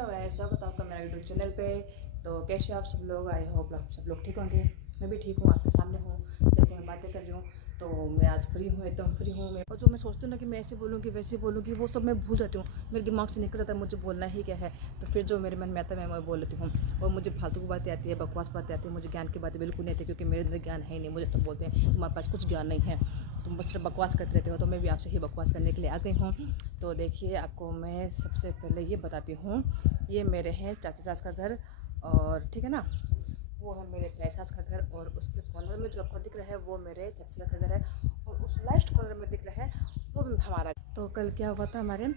Hello guys, स्वागत है आपका मेरा यूट्यूब चैनल पे। तो कैसे आप सब लोग? आई होप आप सब लोग ठीक होंगे। मैं भी ठीक हूँ, आपके सामने हूँ, देखो मैं बातें कर रही हूँ। तो मैं आज फ्री हूँ, एकदम फ्री हूँ मैं। और जो मैं सोचती हूँ ना कि मैं ऐसे बोलूँगी वैसे बोलूँगी, वो सब मैं भूल जाती हूँ। मेरे दिमाग से निकल जाता है मुझे बोलना ही क्या है। तो फिर जो मेरे मन में आता है मैं बोल लेती हूँ। और मुझे फालतू की बातें आती है, बकवास बातें आती है, मुझे ज्ञान की बातें बिल्कुल नहीं आती, क्योंकि मेरे अंदर ज्ञान है ही नहीं। मुझे सब बोलते हैं तुम्हारे पास कुछ ज्ञान नहीं है, तुम बस सिर्फ बकवास करते रहते हो। तो मैं भी आपसे ही बकवास करने के लिए आ गई हूँ। तो देखिए, आपको मैं सबसे पहले ये बताती हूँ, ये मेरे हैं चाची सास का घर, और ठीक है ना, वो है मेरे ताई सास का घर। और उसके कॉर्नर में जो आपको दिख रहा है वो मेरे चाची का घर है, और उस लास्ट कॉर्नर में दिख रहा है वो हमारा। तो कल क्या हुआ था हमारे,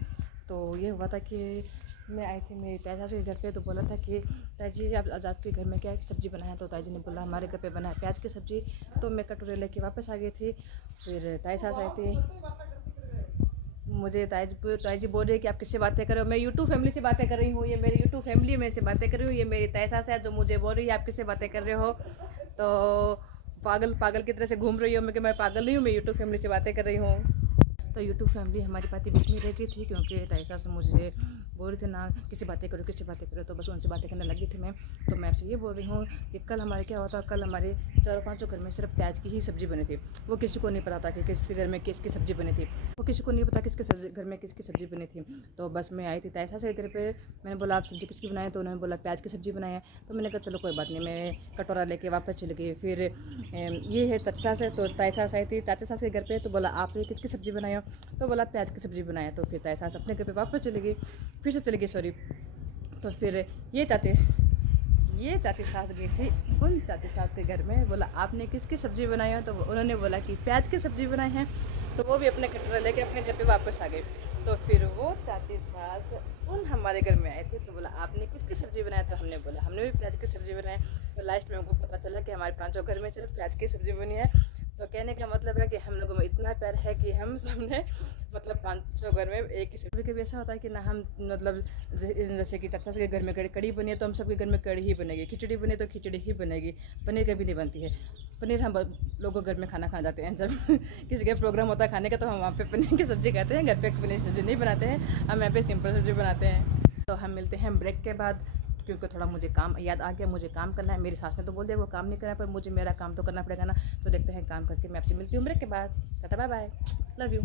तो ये हुआ था कि मैं आई थी मेरी ताई सास के घर पे। तो बोला था कि ताई जी आज आपके घर में क्या सब्ज़ी बना है? तो ताई जी ने बोला हमारे घर पे बना है प्याज की सब्ज़ी। तो मैं कटोरे लेके वापस आ गई थी। फिर ताई सास आई थी, मुझे ताई जी बोल रही है कि आप किससे बातें कर रहे हो? मैं यूट्यूब फैमिली से बातें कर रही हूँ, ये मेरी यूट्यूब फैमिली में से बातें कर रही हूँ। ये मेरी ताई सास है जो मुझे बोल रही है आप किससे बातें कर रहे हो। तो पागल पागल की तरह से घूम रही हो मैं, कि मैं पागल नहीं हूँ, मैं यूट्यूब फैमिली से बातें कर रही हूँ। तो यूट्यूब फैमिली हमारी बातें बीच में रह गई थी, क्योंकि ताई सास मुझे बोल रहे थे ना किसी बातें करो किसी बातें करो, तो बस उनसे बातें करने लगी थी मैं। तो मैं आपसे ये बोल रही हूँ कि कल हमारे क्या हुआ था, कल हमारे चारों पाँचों घर में सिर्फ प्याज की ही सब्ज़ी बनी थी। वो किसी को नहीं पता था कि किसके घर में किसकी सब्ज़ी बनी थी, वो किसी को नहीं पता किसके घर में किसकी सब्ज़ी बनी थी। तो बस मैं आई थी ताई सास के घर पे, मैंने बोला आप सब्ज़ी किसकी बनाए? तो उन्होंने बोला प्याज की सब्ज़ी बनाई है। तो मैंने कहा चलो कोई बात नहीं, मैं कटोरा लेके वापस चली गई। फिर ये है चाचा सास है, तो ताई सास आई थी चाचा सास के घर पे। तो बोला आपने किसकी सब्ज़ी बनाई हो? तो बोला प्याज की सब्ज़ी बनाया। तो फिर ताई सास अपने घर पे वापस चली गई, फिर से चली गई, सॉरी। तो फिर ये चाची सास गई थी उन चाची सास के घर में, बोला आपने किसकी सब्ज़ी बनाई है? तो उन्होंने बोला कि प्याज की सब्ज़ी बनाई है। तो वो भी अपने कटोरा लेके अपने घर पे वापस आ गए। तो फिर वो चाची सास उन हमारे घर में आए थे, तो बोला आपने किसकी सब्ज़ी बनाया? तो हमने बोला हमने भी प्याज की सब्ज़ी बनाई। तो लास्ट में उनको पता चला कि हमारे पाँचों घर में सिर्फ प्याज की सब्ज़ी बनी है। तो कहने का मतलब है कि हम लोगों में इतना प्यार है कि हम सबने मतलब 5-6 घर में एक ही सब्ज़ी। कभी ऐसा होता है कि ना हम मतलब जैसे कि चाचा के घर में कड़ी बनी है तो हम सबके घर में कड़ी ही बनेगी, खिचड़ी बने तो खिचड़ी ही बनेगी, पनीर कभी नहीं बनती है। पनीर हम लोगों घर में खाना खा जाते हैं जब किसी का प्रोग्राम होता है खाने का, तो हम वहाँ पे पनीर की सब्ज़ी खाते हैं। घर पे पनीर की सब्ज़ी नहीं बनाते हैं, हम यहाँ पे सिंपल सब्ज़ी बनाते हैं। तो हम मिलते हैं ब्रेक के बाद, क्योंकि थोड़ा मुझे काम याद आ गया, मुझे काम करना है। मेरी सास ने तो बोल दिया वो काम नहीं करना, पर मुझे मेरा काम तो करना पड़ेगा ना। तो देखते हैं काम करके मैं आपसे मिलती हूँ ब्रेक के बाद। Tata bye bye, love you.